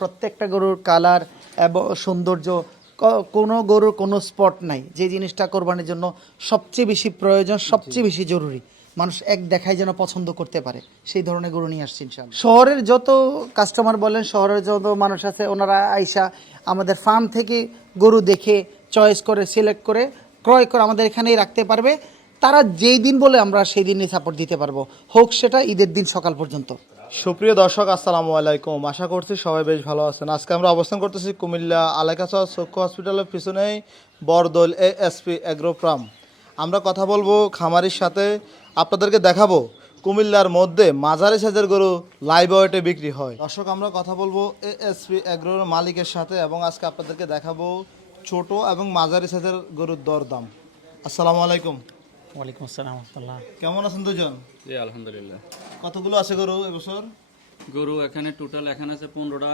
প্রত্যেকটা গরুর কালার এবং সৌন্দর্য কোনো গরুর কোনো স্পট নাই। যে জিনিসটা কোরবানির জন্য সবচেয়ে বেশি প্রয়োজন, সবচেয়ে বেশি জরুরি। মানুষ এক দেখায় যেন পছন্দ করতে পারে। সেই ধরনের গরু নিয়ে আসছি ইনশাল্লাহ শহরের যত কাস্টমার বলেন, শহরের যত মানুষ আছে, ওনারা আইসা আমাদের ফার্ম থেকে গরু দেখে চয়েস করে সিলেক্ট করে, ক্রয় করে আমাদের এখানেই রাখতে পারবে। তারা যেই দিন বলে আমরা সেই দিনই সাপোর্ট দিতে পারব। হোক সেটা ঈদের দিন সকাল পর্যন্ত। সুপ্রিয় দর্শক, আসসালামু আলাইকুম। আশা করছি সবাই বেশ ভালো আছেন। আজকে আমরা অবস্থান করতেছি কুমিল্লা আলাকাচা চক্ষু হসপিটালের পিছনেই বরদল এ এসপি অ্যাগ্রোপ্রাম আমরা কথা বলব খামারির সাথে। আপনাদেরকে দেখাবো কুমিল্লার মধ্যে মাঝারি সাইজের গরু লাইভ ওয়েটে বিক্রি হয়। দর্শক, আমরা কথা বলব এ এসপি অ্যাগ্রোর মালিকের সাথে এবং আজকে আপনাদেরকে দেখাবো ছোট এবং মাঝারি সাইজের গরুর দরদাম। আসসালামু আলাইকুম। ওয়ালাইকুম আসসালাম রহমতুল্লাহ। কেমন আছেন দুজন? জি আলহামদুলিল্লাহ। কতগুলো আছে গরু এবছর গরু এখানে টোটাল এখানে আছে পনেরোটা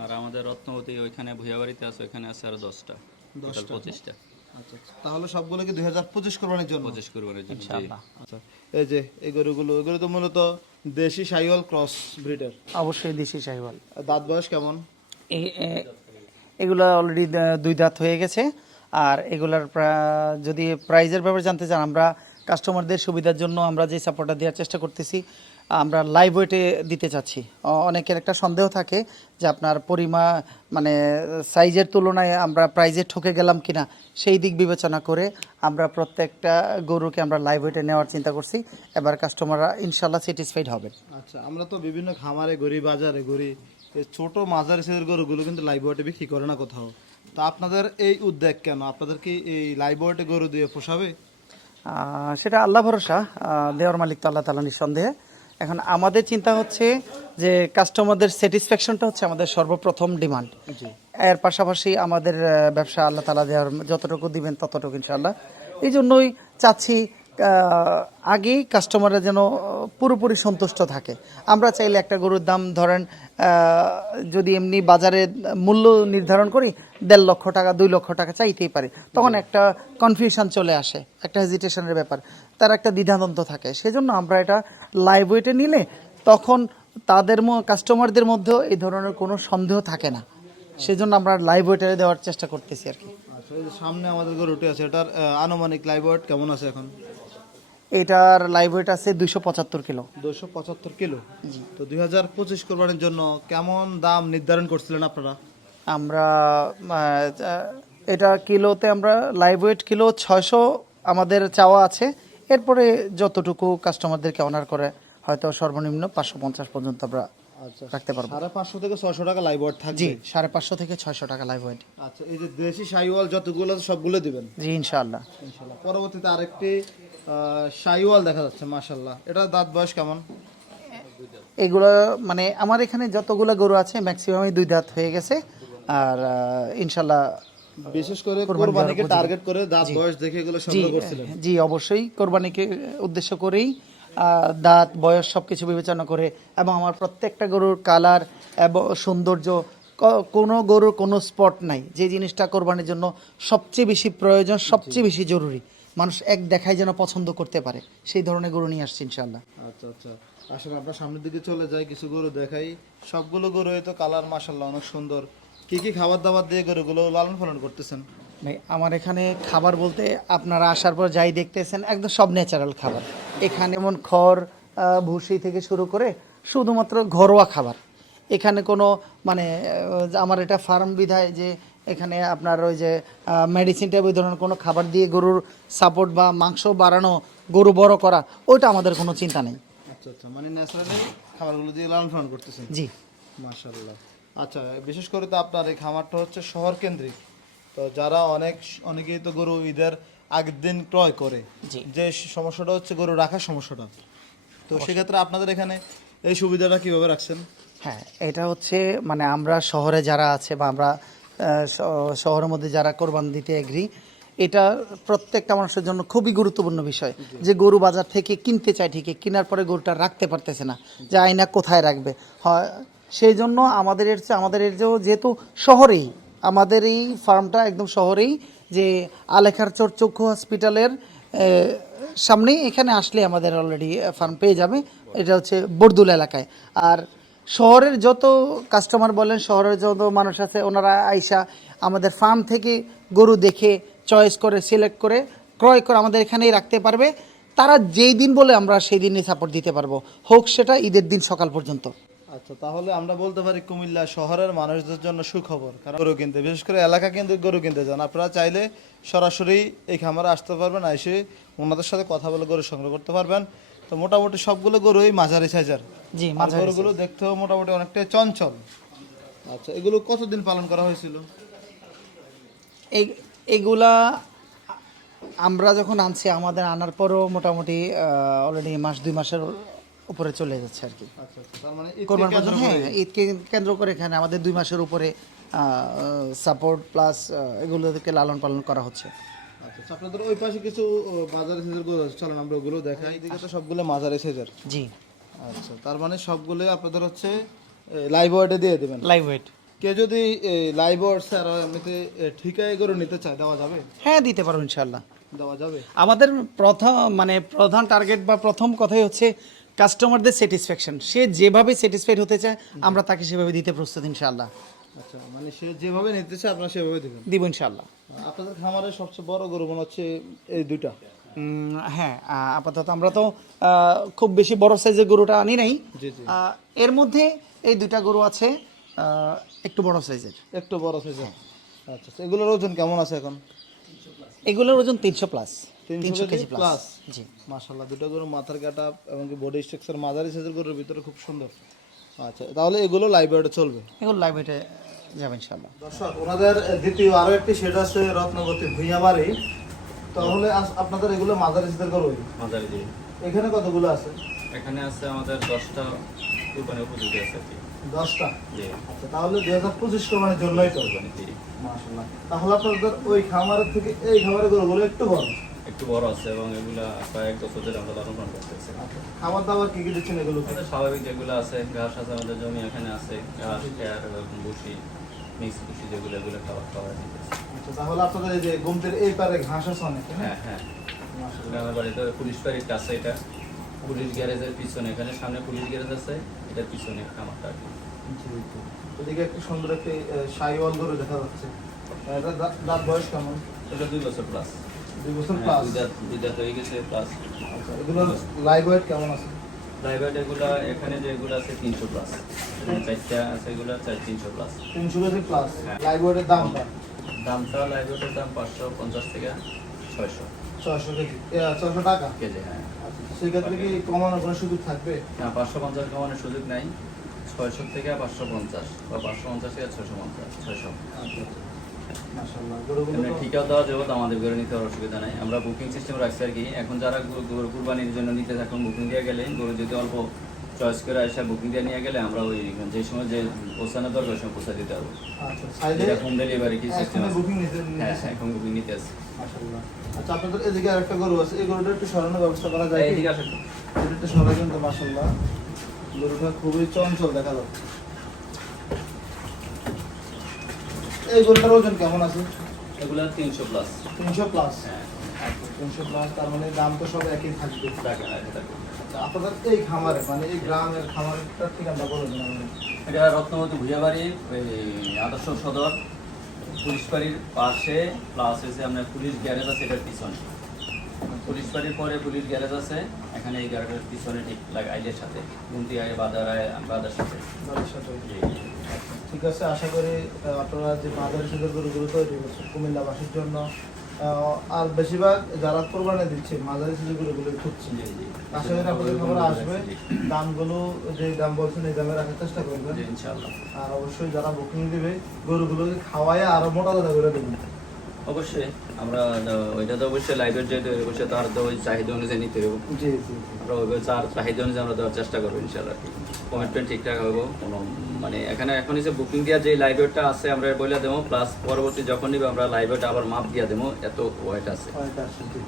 আর আমাদের রত্নবতী ওইখানে ভুয়াবাড়িতে আছে ওইখানে আছে আরও দশটা টোটাল পঁচিশটা। আচ্ছা আচ্ছা। তাহলে সবগুলো কি দুই হাজার পঁচিশ কোরবানির জন্য? পঁচিশ কোরবানির জন্য আচ্ছা এই যে এই গরুগুলো এগুলো তো মূলত দেশি সাইওয়াল ক্রস ব্রিডের। অবশ্যই দেশি সাহিওয়াল দাঁত বয়স কেমন? এগুলো অলরেডি দুই দাঁত হয়ে গেছে। আর এগুলার যদি প্রাইজের ব্যাপারে জানতে চান, আমরা কাস্টমারদের সুবিধার জন্য আমরা যে সাপোর্টটা দেওয়ার চেষ্টা করতেছি, আমরা লাইভ ওয়েটে দিতে চাচ্ছি। অনেকের একটা সন্দেহ থাকে যে আপনার পরিমা মানে সাইজের তুলনায় আমরা প্রাইজে ঠকে গেলাম কিনা, সেই দিক বিবেচনা করে আমরা প্রত্যেকটা গরুকে আমরা লাইভ ওয়েটে নেওয়ার চিন্তা করছি। এবার কাস্টমাররা ইনশাল্লাহ স্যাটিসফাইড হবেন আচ্ছা আমরা তো বিভিন্ন খামারে ঘুরি, বাজারে ঘুরি ছোট মাঝারি সাইজের গরুগুলো কিন্তু লাইভ ওয়েটে বিক্রি করে না কোথাও। তো আপনাদের এই উদ্যোগ কেন? আপনাদের কি এই লাইভ গরু দিয়ে পোষাবে? সেটা আল্লাহ ভরসা। দেওয়ার মালিক তো আল্লাহ তালা নিঃসন্দেহে। এখন আমাদের চিন্তা হচ্ছে যে কাস্টমারদের স্যাটিসফ্যাকশনটা হচ্ছে আমাদের সর্বপ্রথম ডিমান্ড এর পাশাপাশি আমাদের ব্যবসা আল্লাহ তালা দেওয়ার যতটুকু দিবেন ততটুকু ইনশাল্লাহ এই জন্যই চাচ্ছি আগেই কাস্টমাররা যেন পুরোপুরি সন্তুষ্ট থাকে। আমরা চাইলে একটা গরুর দাম ধরেন যদি এমনি বাজারে মূল্য নির্ধারণ করি দেড় লক্ষ টাকা দুই লক্ষ টাকা চাইতেই পারি। তখন একটা কনফিউশন চলে আসে একটা হেজিটেশনের ব্যাপার। তার একটা দ্বিধাদ্বন্দ্ব থাকে। সেজন্য আমরা এটা লাইভ ওয়েটে নিলে তখন তাদের কাস্টমারদের মধ্যেও এই ধরনের কোনো সন্দেহ থাকে না। সেজন্য আমরা লাইভ ওয়েটে দেওয়ার চেষ্টা করতেছি আর কি। আচ্ছা সামনে আমাদের গরুটি আছে এটার আনুমানিক লাইভ ওয়েট কেমন আছে এখন? এটার লাইভ ওয়েট আছে দুইশো পঁচাত্তর কিলো। দুশো পঁচাত্তর কিলো? তো দুই হাজার পঁচিশ কোরবানির জন্য কেমন দাম নির্ধারণ করছিলেন আপনারা? আমরা এটা কিলোতে আমরা লাইভ ওয়েট কিলো ছয়শো আমাদের চাওয়া আছে। এরপরে যতটুকু কাস্টমারদেরকে অনার করে হয়তো সর্বনিম্ন পাঁচশো পঞ্চাশ পর্যন্ত আমরা আচ্ছা রাখতে পারব। সাড়ে পাঁচশো থেকে ছয়শো টাকা লাইভ ওয়েট থাকবে? জি সাড়ে পাঁচশো থেকে ছয়শো টাকা লাইভ ওয়েট আচ্ছা এই যে দেশি সাইওয়াল যতগুলো সবগুলো দিবেন? জি ইনশাআল্লাহ। ইনশাল্লাহ পরবর্তীতে আরেকটি সাইওয়াল দেখা যাচ্ছে মাশাল্লাহ এটা দাঁত বয়স কেমন? এগুলো মানে আমার এখানে যতগুলো গরু আছে ম্যাক্সিমামই দুই দাঁত হয়ে গেছে। আর ইনশাল্লাহ বিশেষ করে কোরবানিকে টার্গেট করে দাঁত বয়স দেখে এগুলো সংগ্রহ করছিলেন। জি অবশ্যই কোরবানিকে উদ্দেশ্য করেই দাঁত বয়স সব কিছু বিবেচনা করে এবং আমার প্রত্যেকটা গরুর কালার এবং সৌন্দর্য কোনো গরুর কোনো স্পট নাই। যে জিনিসটা কোরবানির জন্য সবচেয়ে বেশি প্রয়োজন সবচেয়ে বেশি জরুরি। মানুষ এক দেখায় যেন পছন্দ করতে পারে। সেই ধরনের গরু নিয়ে আসছি ইনশাল্লাহ আচ্ছা আচ্ছা। আসলে আমরা সামনের দিকে চলে যাই কিছু গরু দেখাই। সবগুলো গরু তো কালার মাশাল্লাহ অনেক সুন্দর। কি কি খাবার দাবার দিয়ে গরুগুলো লালন পালন করতেছেন? ভাই আমার এখানে খাবার বলতে আপনারা আসার পর যাই দেখতেছেন একদম সব ন্যাচারাল খাবার। এখানে যেমন খড় ভুসি থেকে শুরু করে শুধুমাত্র ঘরোয়া খাবার। এখানে কোনো মানে আমার এটা ফার্ম বিধায় যে এখানে আপনার ওই যে মেডিসিন টাইপ ওই ধরনের কোনো খাবার দিয়ে গরুর সাপোর্ট বা মাংস বাড়ানো গরু বড় করা ওইটা আমাদের কোনো চিন্তা নেই। আচ্ছা আচ্ছা মানে ন্যাচারালি খাবারগুলো দিয়ে লালন পালন করতেছেন। জি। মাশাল্লাহ আচ্ছা বিশেষ করে তো আপনার এই খামারটা হচ্ছে শহর কেন্দ্রিক তো যারা অনেক অনেকেই তো গরু ঈদের আগের দিন ক্রয় করে। যে সমস্যাটা হচ্ছে গরু রাখার সমস্যাটা। তো সেক্ষেত্রে আপনাদের এখানে এই সুবিধাটা কীভাবে রাখছেন? হ্যাঁ এটা হচ্ছে মানে আমরা শহরে যারা আছে বা আমরা শহরের মধ্যে যারা কোরবান দিতে এগ্রি এটা প্রত্যেকটা মানুষের জন্য খুবই গুরুত্বপূর্ণ বিষয় যে গরু বাজার থেকে কিনতে চায় ঠিকই কেনার পরে গরুটা রাখতে পারতেছে না যে আয়না কোথায় রাখবে? হয় সেই জন্য আমাদের এর আমাদের এর যেহেতু শহরেই আমাদের এই ফার্মটা একদম শহরেই যে আলেখার চোর চক্ষু হসপিটালের সামনেই এখানে আসলে আমাদের অলরেডি ফার্ম পেয়ে যাবে এটা হচ্ছে বর্দুল এলাকায়। আর শহরের যত কাস্টমার বলেন, শহরের যত মানুষ আছে, ওনারা আইসা আমাদের ফার্ম থেকে গরু দেখে চয়েস করে সিলেক্ট করে, ক্রয় করে আমাদের এখানেই রাখতে পারবে। তারা যেই দিন বলে আমরা সেই দিনই সাপোর্ট দিতে পারব। হোক সেটা ঈদের দিন সকাল পর্যন্ত। আচ্ছা তাহলে আমরা বলতে পারি কুমিল্লা শহরের মানুষদের জন্য সুখবর। কারণ গরু কিনতে, বিশেষ করে এলাকা কিন্তু গরু কিনতে যান, আপনারা চাইলে সরাসরি এই খামারে আসতে পারবেন, এসে ওনাদের সাথে কথা বলে গরু সংগ্রহ করতে পারবেন। তো মোটামুটি সবগুলো গরুই মাঝারি সাইজের। জি মাঝারি গরুগুলো দেখতেও মোটামুটি অনেকটাই চঞ্চল। আচ্ছা এগুলো কতদিন পালন করা হয়েছিল? এই এগুলা আমরা যখন আনছি আমাদের আনার পরও মোটামুটি অলরেডি মাস দুই মাসের উপরে চলে যাচ্ছে আর কি। আচ্ছা আচ্ছা মানে কোরবান করে- হ্যাঁ ঈদকে কেন্দ্র করে এখানে আমাদের দুই মাসের উপরে সাপোর্ট প্লাস এগুলোকে লালন পালন করা হচ্ছে। আচ্ছা আপনাদের ওই পাশে কিছু গরু আছে। চলেন আমরা ওগুলো দেখাই। এদিকে তো সবগুলো জি। আচ্ছা তার মানে সবগুলো আপনাদের হচ্ছে লাইভ ওয়েটে দিয়ে দেবেন। লাইভ ওয়েট কেউ যদি লাইভ ওয়েট স্যার এমনিতে এ, ঠিকায় গরু নিতে চায় দেওয়া যাবে? হ্যাঁ দিতে পারব দেওয়া যাবে? আমাদের প্রথম মানে প্রধান টার্গেট বা প্রথম কথাই হচ্ছে কাস্টমারদের স্যাটিসফ্যাকশন সে যেভাবে স্যাটিসফাইড হতে চায় আমরা তাকে সেভাবে দিতে প্রস্তুত ইনশাল্লাহ আচ্ছা মানে সে যেভাবে নিতে চায় আপনারা সেভাবে দেবেন। দিব ইনশাল্লাহ আপনাদের খামারের সবচেয়ে বড় গরু মনে হচ্ছে এই দুইটা। হ্যাঁ আপাতত আমরা তো খুব বেশি বড় সাইজের গরুটা আনি নাই। এর মধ্যে এই দুইটা গরু আছে একটু বড় সাইজের। একটু বড় সাইজের। আচ্ছা আচ্ছা এগুলোর ওজন কেমন আছে এখন? এগুলোর ওজন তিনশো প্লাস। তিনশো কেজি প্লাস জি। মাশাল্লাহ দুটো গরু মাথার কাটা এমনকি বডি স্ট্রাকচার মাঝারি সাইজের গরুর ভিতরে খুব সুন্দর। আচ্ছা তাহলে এগুলো ওয়েটে চলবে? এগুলো লাইব্রেরিতে যাবে ইনশাল্লাহ দর্শক ওনাদের দ্বিতীয় আরও একটি সেট আছে রত্নবতী ভুইয়া বাড়ি তাহলে আপনাদের এগুলো মাদার ইসদের মাঝারি দিয়ে এখানে কতগুলো আছে? এখানে আছে আমাদের দশটা কোরবানি উপযোগী আছে আর কি। দশটা? জি। আচ্ছা তাহলে দুই হাজার পঁচিশ কোরবানির জন্যই কোরবানি দিয়ে তাহলে আপনাদের ওই খামারের থেকে এই খামারের গরুগুলো একটু বড়। একটু বড় আছে এবং এগুলা কয়েক বছর ধরে আমরা লালন পালন করতেছি। আচ্ছা খাবার দাবার কি কি দিচ্ছেন এগুলো? স্বাভাবিক যেগুলো আছে ঘাস আছে আমাদের জমি এখানে আছে ঘাস খেয়ার ভুসি। মিক্স ভুসি যেগুলো এগুলো খাবার খাবার আচ্ছা তাহলে আপনাদের এই যে গুমতের এই পারে ঘাস আছে অনেক হ্যাঁ হ্যাঁ হ্যাঁ। গ্রামের বাড়িতে পুলিশ বাড়ির কাছে এটা। পুলিশ গ্যারেজের পিছনে এখানে সামনে পুলিশ গ্যারেজ আছে এটার পিছনে খামারটা আর। এদিকে একটি সুন্দর একটি সাইওয়াল গরু দেখা যাচ্ছে। এটা দাঁত বয়স কেমন? এটা দুই বছর প্লাস দুই বছর প্লাস দুই দাঁত দুই দাঁত হয়ে গেছে প্লাস আচ্ছা এগুলোর লাইভ ওয়েট কেমন আছে? প্রাইভেট এগুলা এখানে যেগুলো আছে তিনশো প্লাস চারটা আছে এগুলো চার তিনশো প্লাস তিনশো প্লাস হ্যাঁ। লাইভ ওয়েটের দামটা? দামটা লাইব্রেরির দাম পাঁচশো পঞ্চাশ থেকে ছয়শো। ছয়শো কেজি। ছয়শো টাকা? কেজি হ্যাঁ। আচ্ছা সেক্ষেত্রে কি কমানোর কোনো সুযোগ থাকবে? না পাঁচশো পঞ্চাশ কমানোর সুযোগ নাই। ছয়শো থেকে পাঁচশো পঞ্চাশ বা পাঁচশো পঞ্চাশ থেকে ছয়শো পঞ্চাশ ছয়শো। ঠিকাও দেওয়া যাবে তো আমাদের করে নিতে অসুবিধা নাই। আমরা বুকিং সিস্টেম রাখছি আর কি। এখন যারা গরু- কুরবানির জন্য নিতে থাকুন বুকিং দিয়ে গেলে গরু যদি অল্প চয়েস করে আসা বুকিং দিয়ে নিয়ে গেলে আমরা ওই যে সময় যে পৌঁছানো দরকার সময় পৌঁছা দিতে আচ্ছা হোম ডেলিভারি কি সিস্টেম আছে? হ্যাঁ এখন বুকিং নিতে আছে। আচ্ছা আপনাদের এদিকে আরেকটা গরু আছে। এই গরুটা একটু সরানোর ব্যবস্থা করা যায় কি? এইদিকে আসেন একটু সরাই কিন্তু গরুটা খুবই চঞ্চল দেখা যাচ্ছে। এই গরুটার ওজন কেমন আছে? এগুলো তিনশো প্লাস তিনশো প্লাস হ্যাঁ। তিনশো প্লাস তার মানে দাম তো সব একই থাকবে। আচ্ছা, আপনাদের এই খামারে মানে এই গ্রামের খামারের ঠিকানা বলে দিন আমাদের। এটা রত্নবতী ওই আদর্শ সদর পুলিশ বাড়ির পাশে প্লাস হয়েছে আপনার পুলিশ গ্যারেজ আছে এটার পিছনে। পুলিশ বাড়ির পরে পুলিশ গ্যারেজ আছে এখানে এই গ্যারেজের পিছনে ঠিক লাগে আইলের সাথে গুমতি আয় বাজার আয় বাজার সাথে। বাড়ির সাথে। ঠিক আছে আশা করি আপনারা যে মাদার সুন্দর গরুগুলো তৈরি করছেন কুমিল্লাবাসীর জন্য আর বেশিরভাগ যারা কোরবানি দিচ্ছে মাদারি সুযোগ গরুগুলো খুঁজছে। আশা করি আপনাদের খবর আসবে। দামগুলো যে দাম বলছেন এই দামে রাখার চেষ্টা করবেন। আর অবশ্যই যারা বুকিং দেবে গরুগুলোকে খাওয়ায় আরও মোটা দাদা করে দেবেন। অবশ্যই আমরা ওইটা তো অবশ্যই লাইভের যে অবশ্যই তার তো ওই চাহিদা অনুযায়ী নিতে হবে। জি জি আমরা ওইভাবে তার চাহিদা অনুযায়ী আমরা দেওয়ার চেষ্টা করব ইনশাআল্লাহ। কমিটমেন্ট ঠিকঠাক হব কোনো মানে এখানে এখন যে বুকিং দেওয়ার যে লাইব্রেরিটা আছে আমরা বলে দেবো প্লাস পরবর্তী যখন নিবে আমরা লাইব্রেরিটা আবার মাপ দিয়ে দেবো এত ওয়েট আছে।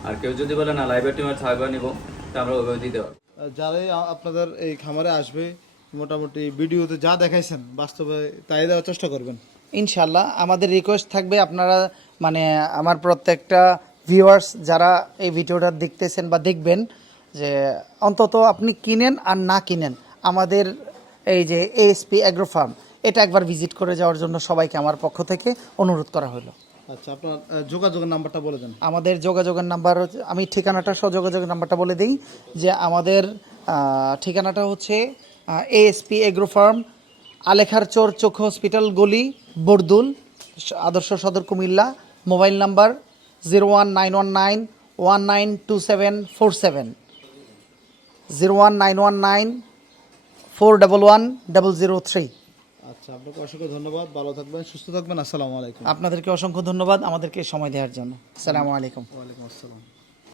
আর কেউ যদি বলে না লাইব্রেরি টিমের থাকবে নিবো তা আমরা ওইভাবে দিতে পারব যারাই আপনাদের এই খামারে আসবে মোটামুটি ভিডিওতে যা দেখাইছেন বাস্তবে তাই দেওয়ার চেষ্টা করবেন। ইনশাল্লাহ আমাদের রিকোয়েস্ট থাকবে আপনারা মানে আমার প্রত্যেকটা ভিউয়ার্স যারা এই ভিডিওটা দেখতেছেন বা দেখবেন যে অন্তত আপনি কিনেন আর না কিনেন আমাদের এই যে এএসপি অ্যাগ্রো ফার্ম এটা একবার ভিজিট করে যাওয়ার জন্য সবাইকে আমার পক্ষ থেকে অনুরোধ করা হলো। আচ্ছা আপনার যোগাযোগের নাম্বারটা বলে দেন। আমাদের যোগাযোগের নাম্বার আমি ঠিকানাটা সহ যোগাযোগের নাম্বারটা বলে দিই যে আমাদের ঠিকানাটা হচ্ছে এএসপি এগ্রো ফার্ম আলেখার চোর চক্ষু হসপিটাল গলি Bardul Adarsha Sadar Comilla mobile number zero one nine one nine one nine two seven four seven zero one nine one nine four double one double zero three. আচ্ছা আপনাকে অসংখ্য ধন্যবাদ ভালো থাকবেন সুস্থ থাকবেন আসসালামু আলাইকুম। আপনাদেরকে অসংখ্য ধন্যবাদ আমাদেরকে সময় দেওয়ার জন্য। আসসালামু আলাইকুম। ওয়ালাইকুম আসসালাম।